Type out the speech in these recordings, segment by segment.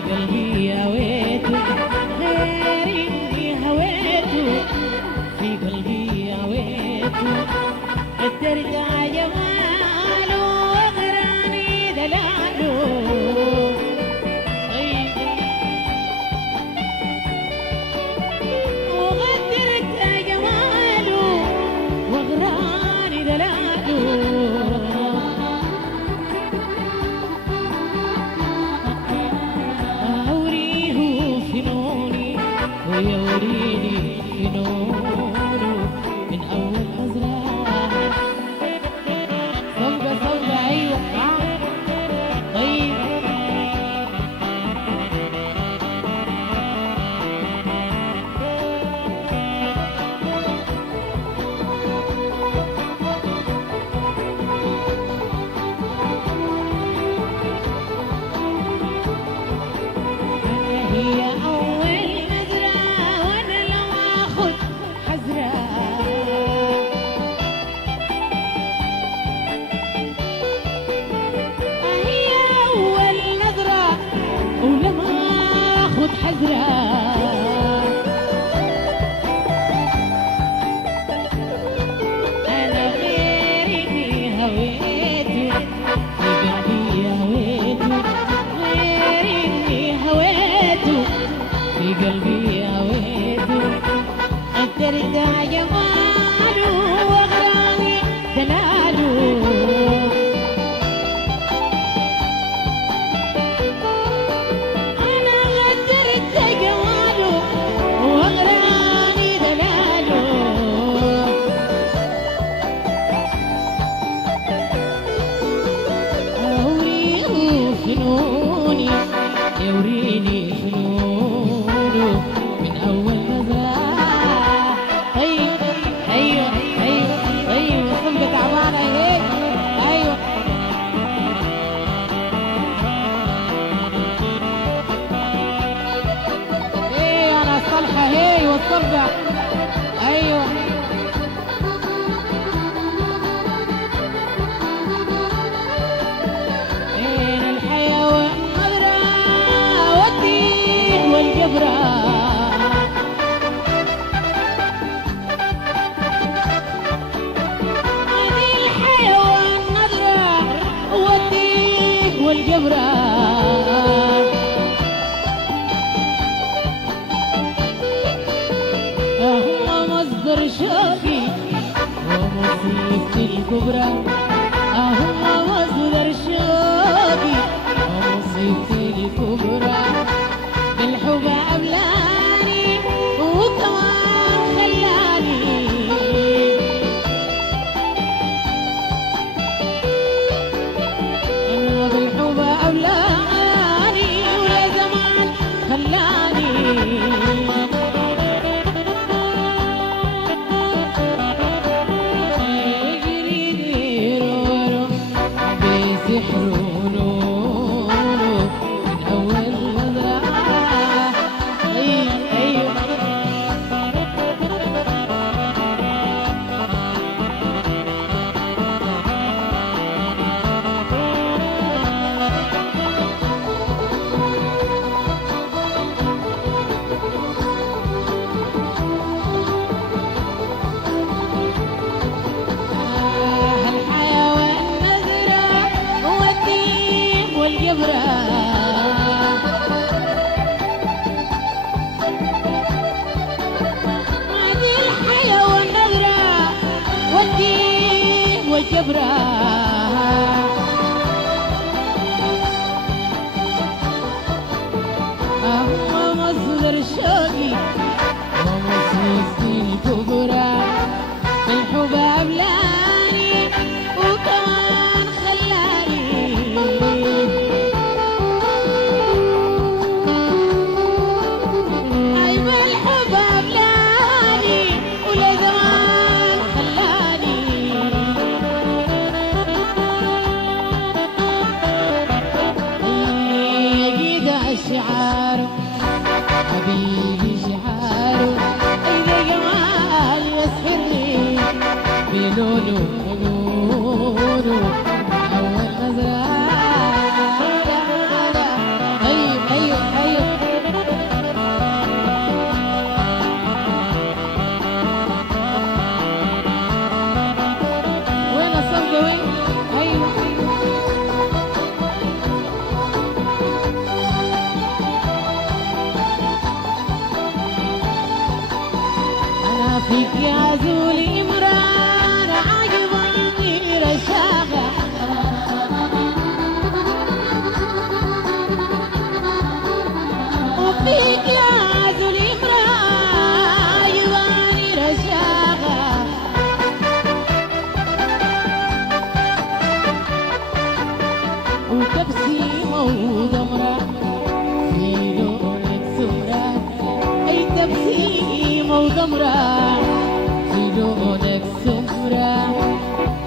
قلبي هويته غير إني هويته في قلبي هويته الترجع جماله وغراني دلاله وغدرك جماله وغراني دلاله ويوريني في نوره من أول نظرة صوبة صوبة أيوة طيب هي حزرة أنا غيري هويته في قلبي هويته غيري هويته في قلبي هويته الترجع جماله وغراني دلاله يوريني فنونه من أول نظرة طيب أيوة أيوة أيوة الصلبة تعبانة هيك أيوة إيه أنا الصلحة هي والصلبة أيوة والجبرة هذه الحيوان نظرة والديك والجبرة هو مصدر شوقي ومصيبتي الكبرى هو مصدر شوقي ومصيبتي الكبرى بالحب أبلاني وكمان خلاني بالحب أبلاني ويا زمان خلاني يجري رورو بسحر ونور من أول والجبرة هو مصدر شوقي ومصيبتي الكبرى بالحب أبلاني وكمان خلاني أي بالحب أبلاني ولا زمان خلاني شعاره حبيبي شعاره إذا جمال يسحرني بلونه ولونه أول نظرة طيب أيوه فيك يا زولي إمرار عجبني رشاقة وفيك يا زولي إمرار عجبني رشاقة وتبسيمة ودمرة في لونك سمرة أي تبسيمة ودمرة في لونك سمرة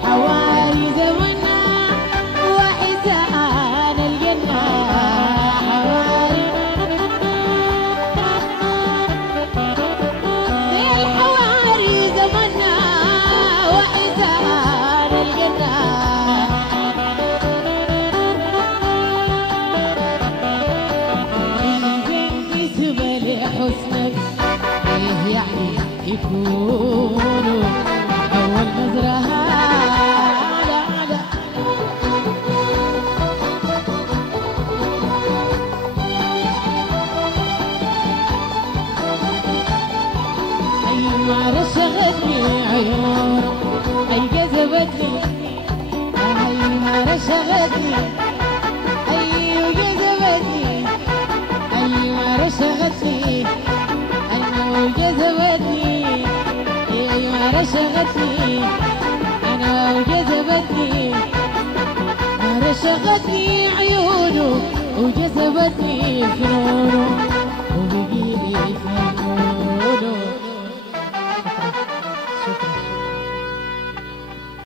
حواري زمنا وحسان الجنة حواري الحواري زمنا وحسان الجنة حسنك ايه يعني يكونوا اول نظرة على اي ما رشغتني عيون اي جذبتني اي ما رشغتني اي جذبتني اي ما رشغتني وجذبتني ايوه رشغتني انا وجذبتني رشغتني عيونه وجذبتني فنونه وبقي